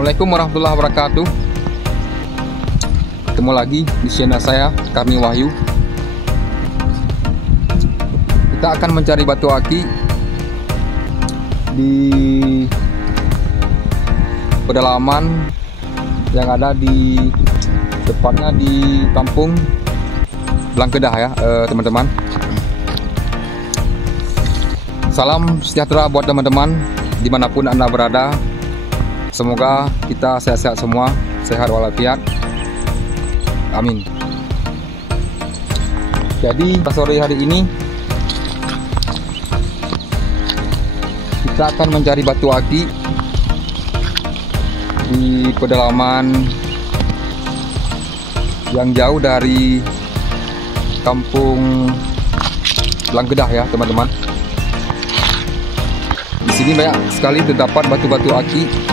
Assalamualaikum warahmatullahi wabarakatuh. Ketemu lagi di channel saya, Karni Wahyu. Kita akan mencari batu aki di pedalaman yang ada di tepatnya di kampung Blangkedah ya teman-teman. Salam sejahtera buat teman-teman dimanapun Anda berada. Semoga kita sehat-sehat semua, sehat walafiat. Amin. Jadi sore hari ini kita akan mencari batu aki di pedalaman yang jauh dari kampung Blangkedah ya teman-teman. Di sini banyak sekali terdapat batu-batu aki,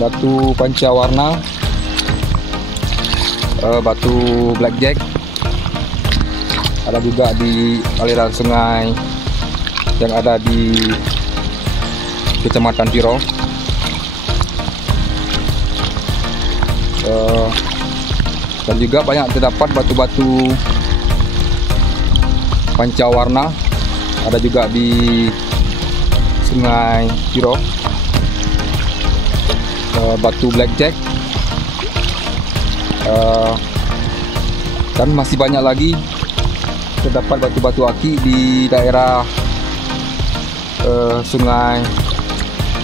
batu pancawarna, batu blackjack. Ada juga di aliran sungai yang ada di Kecamatan Tiro. Dan juga banyak terdapat batu-batu pancawarna, ada juga di Sungai Tiro. Batu blackjack, dan masih banyak lagi terdapat batu-batu aki di daerah Sungai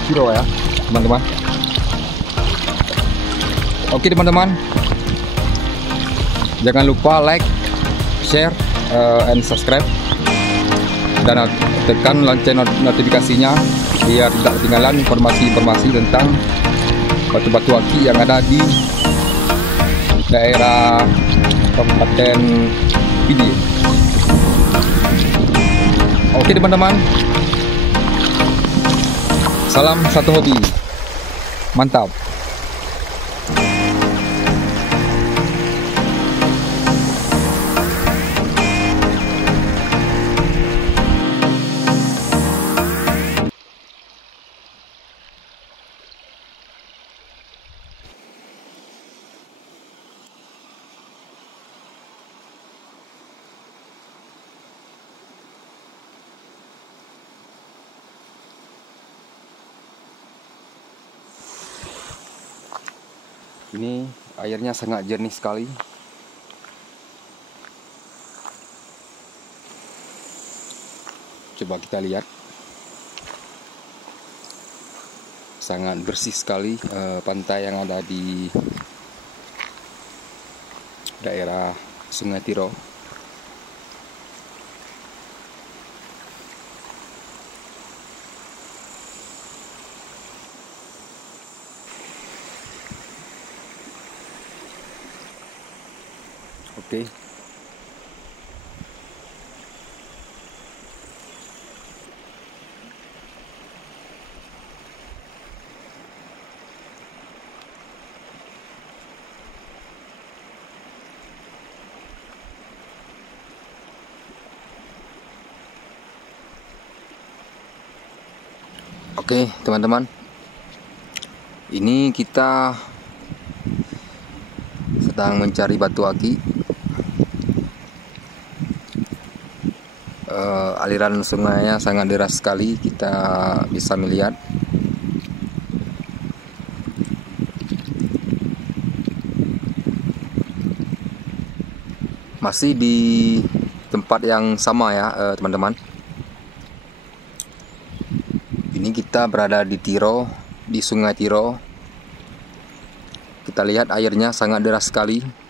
Tiro ya teman-teman. Oke teman-teman, jangan lupa like, share, and subscribe, dan tekan lonceng notifikasinya biar tidak ketinggalan informasi-informasi tentang batu-batu aki yang ada di daerah Kabupaten Pidi. Oke teman-teman, salam satu hobi, mantap. Ini airnya sangat jernih sekali. Coba kita lihat. Sangat bersih sekali pantai yang ada di daerah Sungai Tiro. Oke. Oke, teman-teman. Ini kita sedang mencari batu aki. Aliran sungainya sangat deras sekali, kita bisa melihat. Masih di tempat yang sama ya teman-teman. Ini kita berada di Tiro, di Sungai Tiro. Kita lihat airnya sangat deras sekali.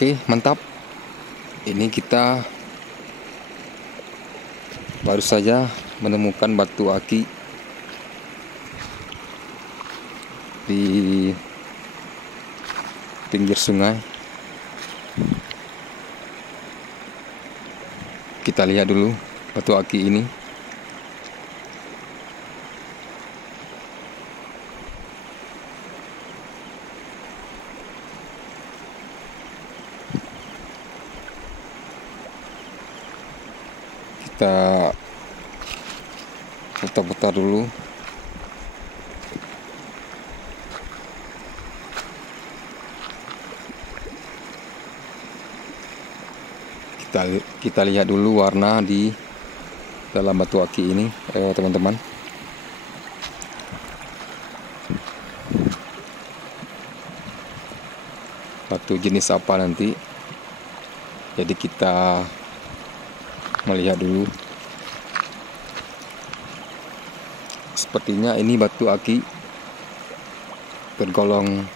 Oke, mantap. Ini kita baru saja menemukan batu aki di pinggir sungai. Kita lihat dulu batu aki ini. Kita putar-putar dulu. Kita lihat dulu warna di dalam batu aki ini, teman-teman. Batu jenis apa nanti? Jadi kita melihat dulu. Sepertinya ini batu aki tergolong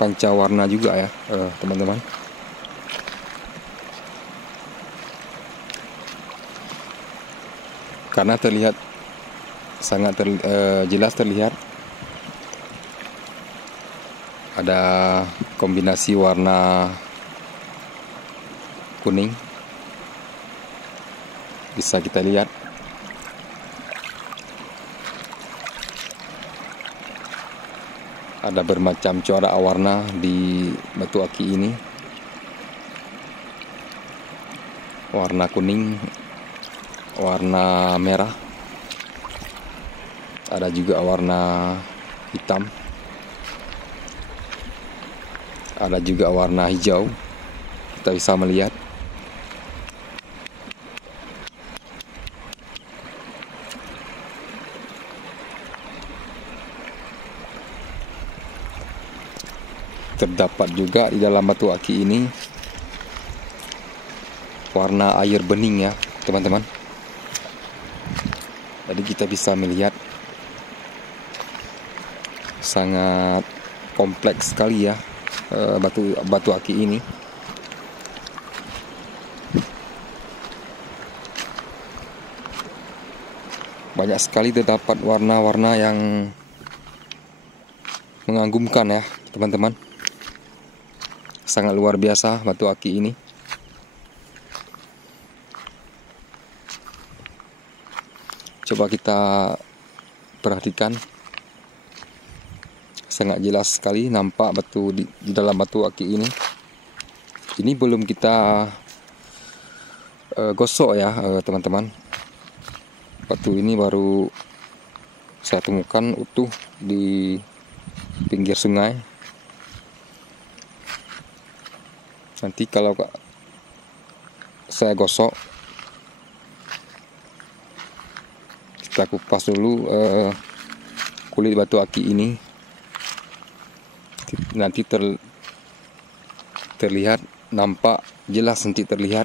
pancawarna juga ya, teman-teman. Karena terlihat sangat jelas terlihat ada kombinasi warna kuning. Bisa kita lihat. Ada bermacam corak warna di batu aki ini. Warna kuning, warna merah, ada juga warna hitam, ada juga warna hijau. Kita bisa melihat. Terdapat juga di dalam batu aki ini warna air bening ya, teman-teman. Jadi kita bisa melihat sangat kompleks sekali ya, batu aki ini. Banyak sekali terdapat warna-warna yang mengagumkan ya, teman-teman. Sangat luar biasa batu aki ini. Coba kita perhatikan. Sangat jelas sekali nampak batu di dalam batu aki ini. Ini belum kita gosok ya, teman-teman. Batu ini baru saya temukan utuh di pinggir sungai. Nanti kalau saya gosok, kita kupas dulu kulit batu aki ini. Nanti terlihat, nampak jelas nanti terlihat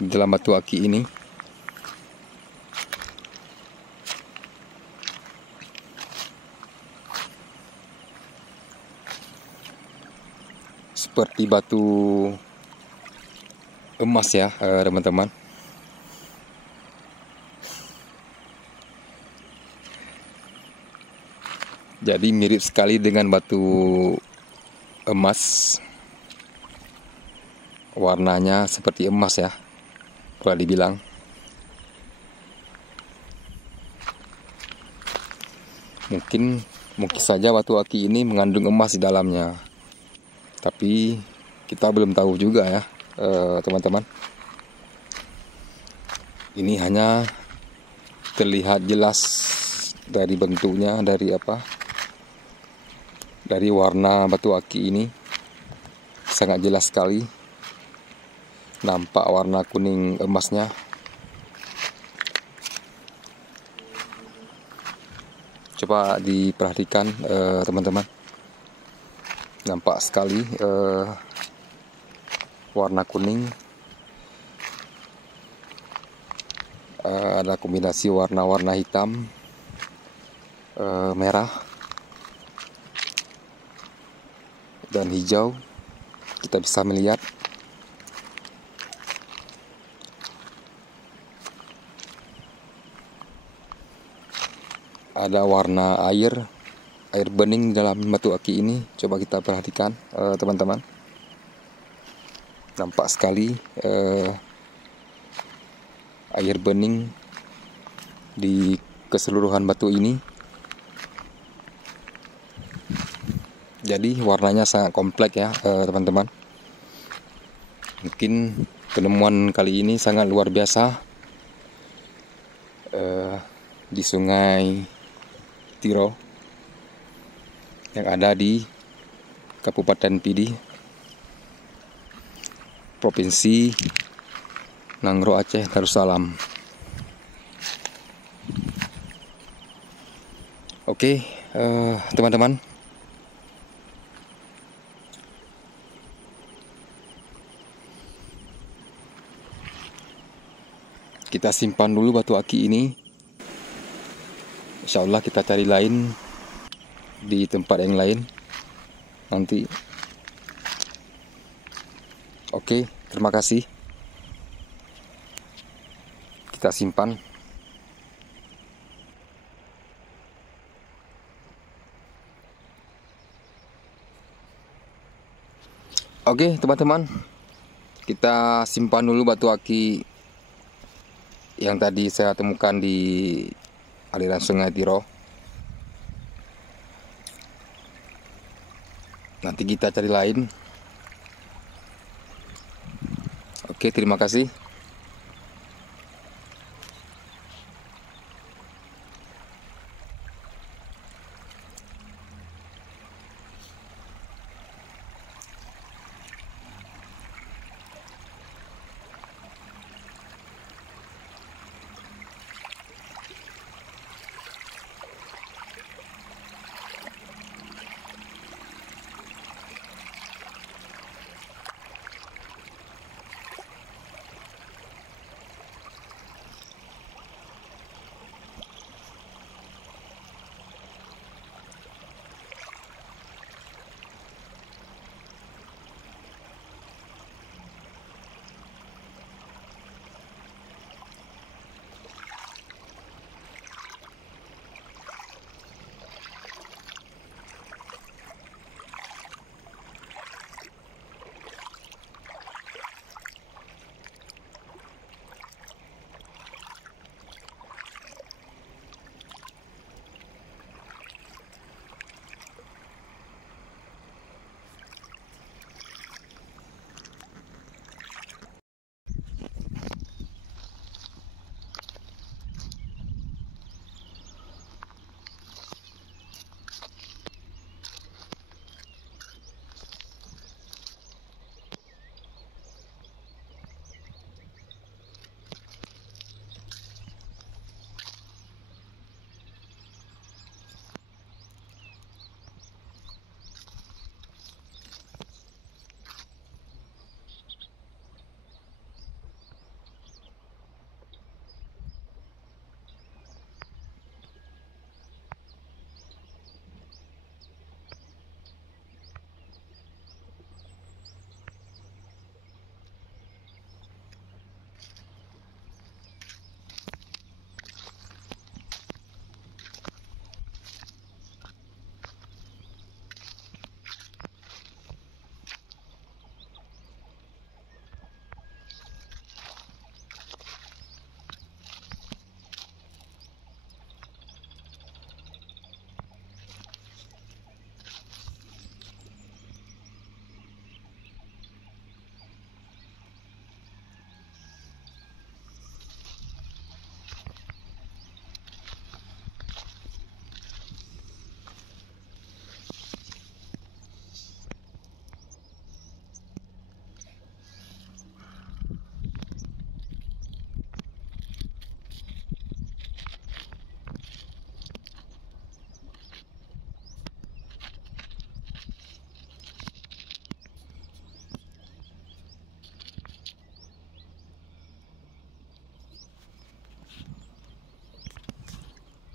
di dalam batu aki ini. Seperti batu emas ya, teman-teman. Jadi mirip sekali dengan batu emas. Warnanya seperti emas ya, kalau dibilang. Mungkin saja batu aki ini mengandung emas di dalamnya. Tapi kita belum tahu juga ya, teman-teman. Ini hanya terlihat jelas dari bentuknya, dari warna batu aki ini. Sangat jelas sekali. Nampak warna kuning emasnya. Coba diperhatikan, teman-teman. Nampak sekali warna kuning. Ada kombinasi warna-warna hitam, merah, dan hijau. kita bisa melihat ada warna air bening di dalam batu aki ini. Coba kita perhatikan teman-teman. Nampak sekali air bening di keseluruhan batu ini. Jadi warnanya sangat kompleks ya teman-teman. Mungkin penemuan kali ini sangat luar biasa di Sungai Tiro yang ada di Kabupaten Pidi, Provinsi Nangro Aceh Darussalam. Oke, teman-teman. Kita simpan dulu batu aki ini. Insya Allah kita cari lain di tempat yang lain nanti. Oke, terima kasih. Kita simpan. Oke, teman-teman. Kita simpan dulu batu aki yang tadi saya temukan di aliran Sungai Tiro. Nanti kita cari lain. Oke, terima kasih.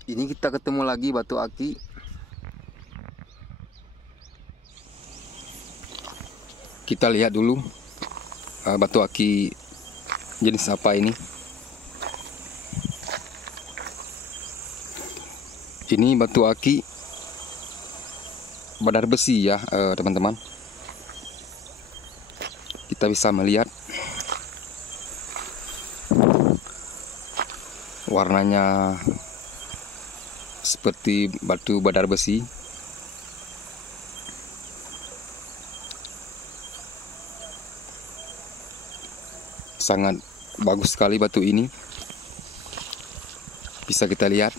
Ini kita ketemu lagi batu aki. Kita lihat dulu batu aki jenis apa ini. Ini batu aki badar besi ya teman-teman. Kita bisa melihat warnanya seperti batu badar besi. Sangat bagus sekali batu ini. Bisa kita lihat.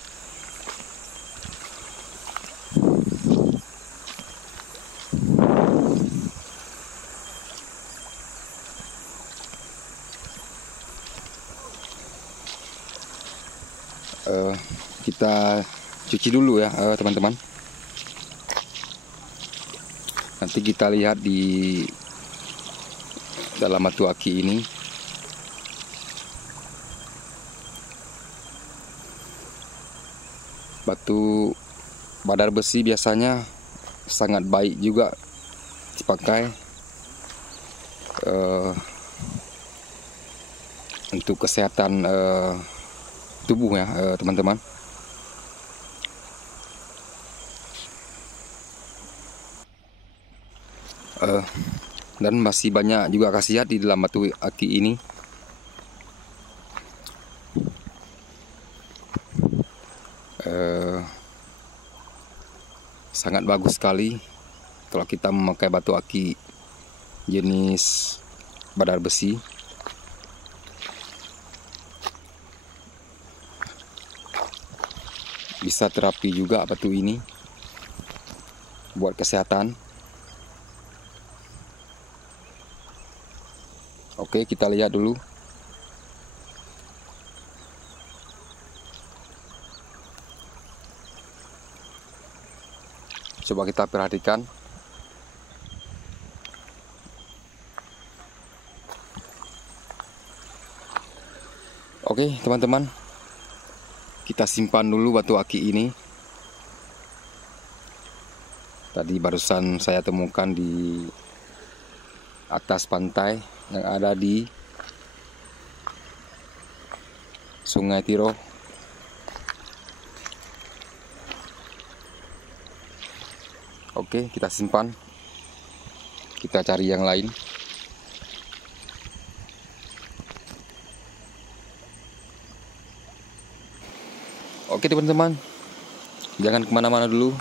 Kita cuci dulu ya teman-teman. Nanti kita lihat di dalam batu aki ini. Batu badar besi biasanya sangat baik juga dipakai untuk kesehatan tubuh ya teman-teman. Dan masih banyak juga khasiat di dalam batu aki ini. Sangat bagus sekali kalau kita memakai batu aki jenis badar besi. Bisa terapi juga batu ini buat kesehatan. Oke, kita lihat dulu. Coba kita perhatikan. Oke, teman-teman. Kita simpan dulu batu aki ini. Tadi barusan saya temukan di atas pantai yang ada di Sungai Tiro. Oke, kita simpan. Kita cari yang lain. Oke teman-teman, jangan kemana-mana dulu.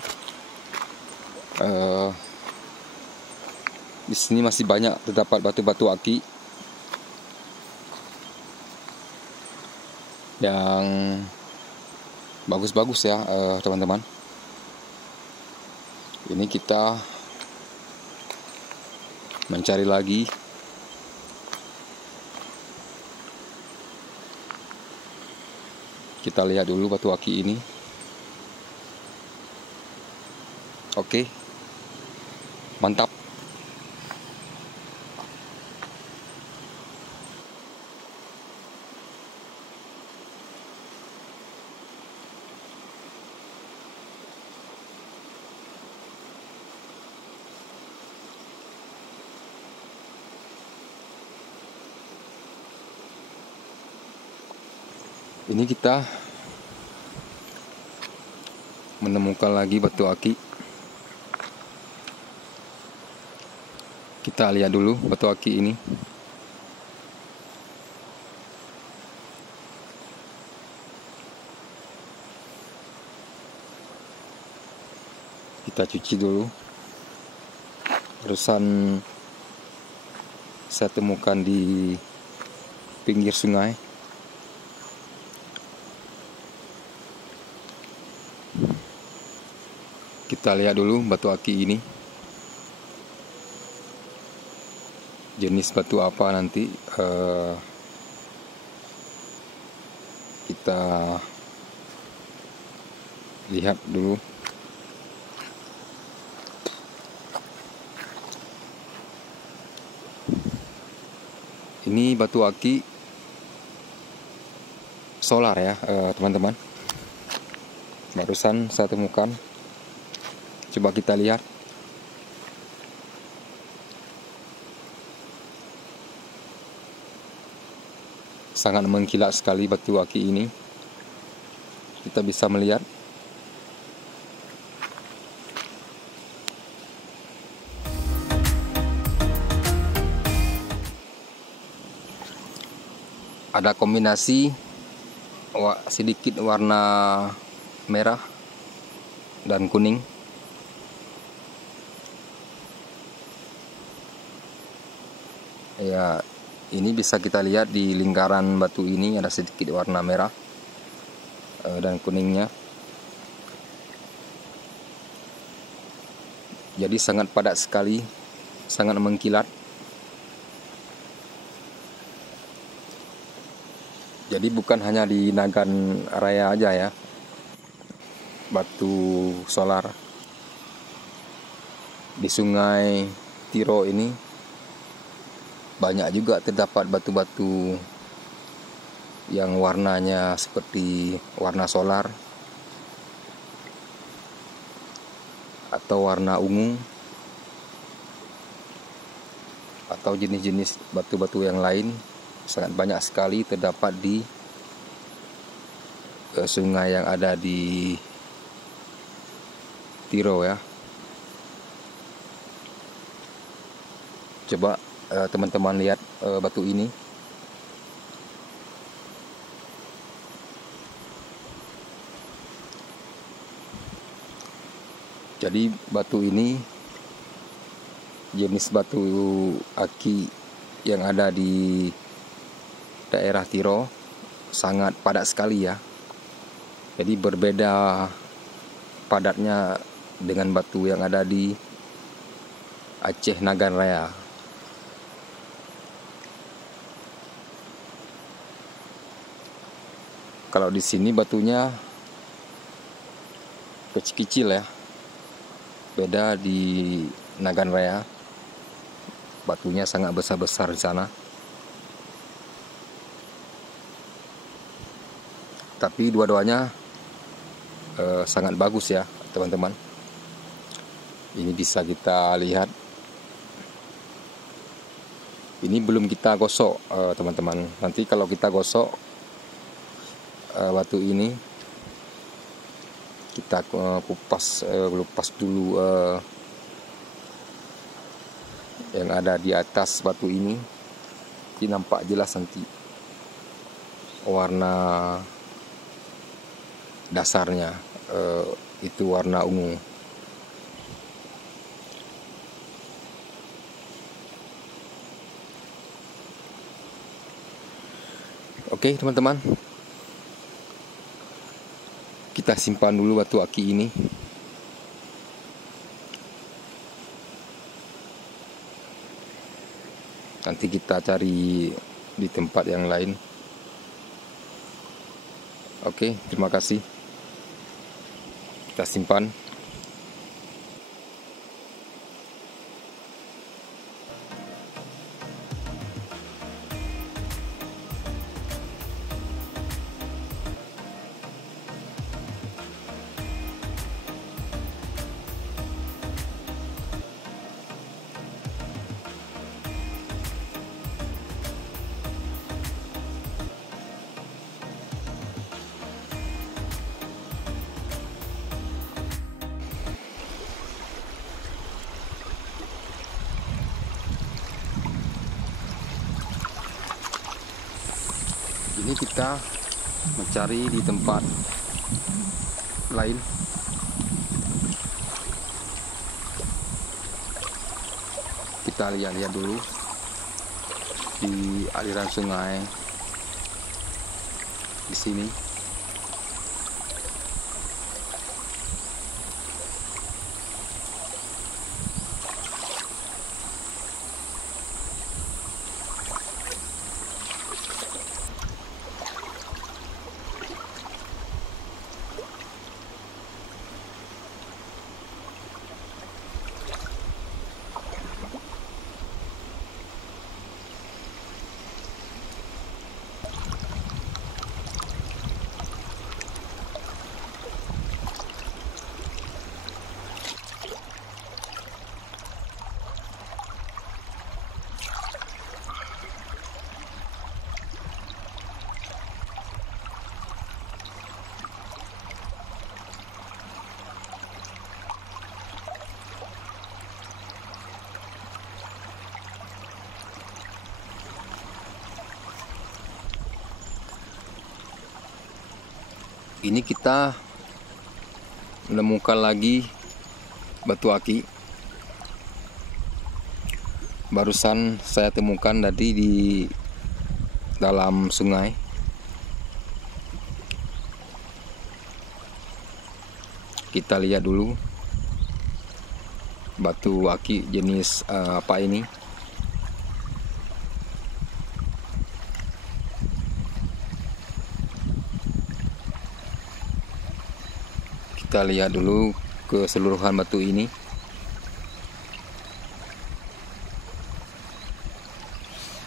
Di sini masih banyak terdapat batu-batu aki yang bagus-bagus ya teman-teman. Ini kita mencari lagi. Kita lihat dulu batu aki ini. Oke, mantap. Ini kita menemukan lagi batu aki. Kita lihat dulu batu aki ini. Kita cuci dulu. Barusan saya temukan di pinggir sungai. Kita lihat dulu batu aki ini. Jenis batu apa nanti kita lihat dulu. Ini batu aki solar ya teman-teman. Barusan saya temukan. Coba kita lihat. Sangat mengkilat sekali batu aki ini. Kita bisa melihat ada kombinasi sedikit warna merah dan kuning. Ya, ini bisa kita lihat di lingkaran batu ini ada sedikit warna merah dan kuningnya. Jadi sangat padat sekali, sangat mengkilat. Jadi bukan hanya di Nagan Raya aja ya, batu solar. Di Sungai Tiro ini banyak juga terdapat batu-batu yang warnanya seperti warna solar atau warna ungu atau jenis-jenis batu-batu yang lain. Sangat banyak sekali terdapat di sungai yang ada di Tiro ya. Coba teman-teman lihat batu ini. Jadi batu ini jenis batu aki yang ada di daerah Tiro sangat padat sekali ya. Jadi berbeda padatnya dengan batu yang ada di Aceh Nagan Raya. Kalau di sini batunya kecil-kecil ya. Beda di Nagan Raya. Batunya sangat besar-besar di sana. Tapi dua-duanya sangat bagus ya, teman-teman. Ini bisa kita lihat. Ini belum kita gosok, teman-teman. Nanti kalau kita gosok batu ini, kita kupas dulu yang ada di atas batu ini. Ini nampak jelas nanti warna dasarnya, itu warna ungu. Oke teman-teman, kita simpan dulu batu aki ini. Nanti kita cari di tempat yang lain. Oke, terima kasih. Kita simpan. Ini kita mencari di tempat lain. Kita lihat-lihat dulu di aliran sungai di sini. Ini kita menemukan lagi batu aki. Barusan saya temukan tadi di dalam sungai. Kita lihat dulu batu aki jenis apa ini. Kita lihat dulu keseluruhan batu ini.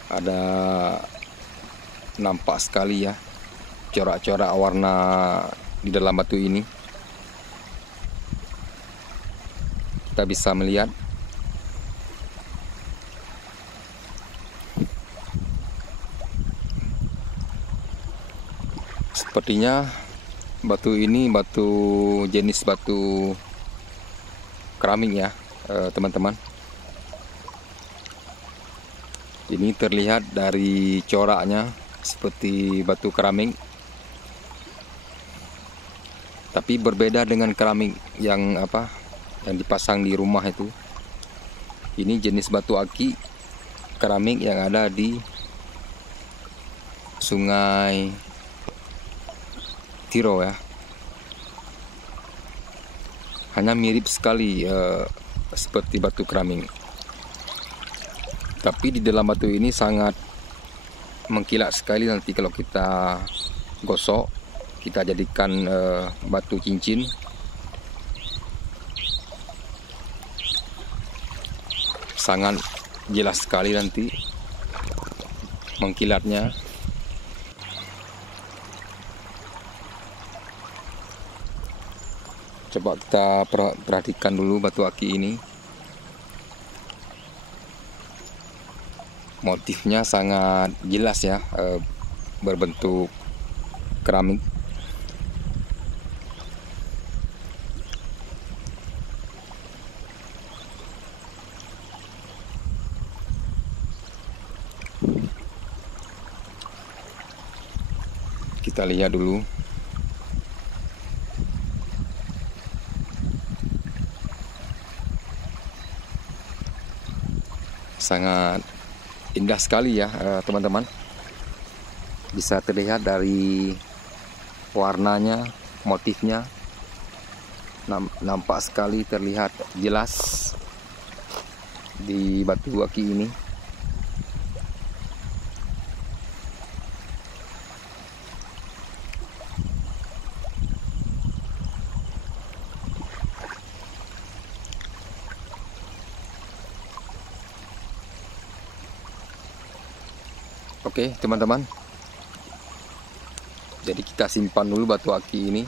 Ada nampak sekali ya corak-corak warna di dalam batu ini. Kita bisa melihat sepertinya batu ini jenis batu keramik ya teman-teman. Ini terlihat dari coraknya seperti batu keramik, tapi berbeda dengan keramik yang dipasang di rumah itu. Ini jenis batu aki keramik yang ada di Sungai Tiro ya. Hanya mirip sekali seperti batu keramik. Tapi di dalam batu ini sangat mengkilat sekali. Nanti kalau kita gosok, kita jadikan batu cincin. Sangat jelas sekali nanti mengkilatnya. Coba kita perhatikan dulu batu aki ini. Motifnya sangat jelas ya, berbentuk keramik. Kita lihat dulu. Sangat indah sekali ya teman-teman. Bisa terlihat dari warnanya, motifnya nampak sekali, terlihat jelas di batu aki ini. Oke teman-teman, jadi kita simpan dulu batu aki ini.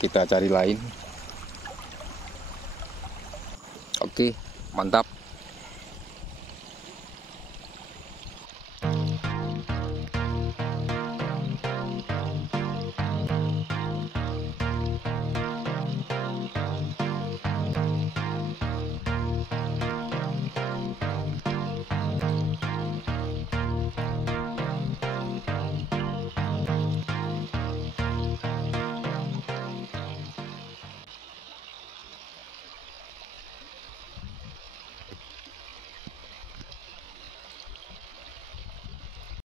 Kita cari lain. Oke, mantap.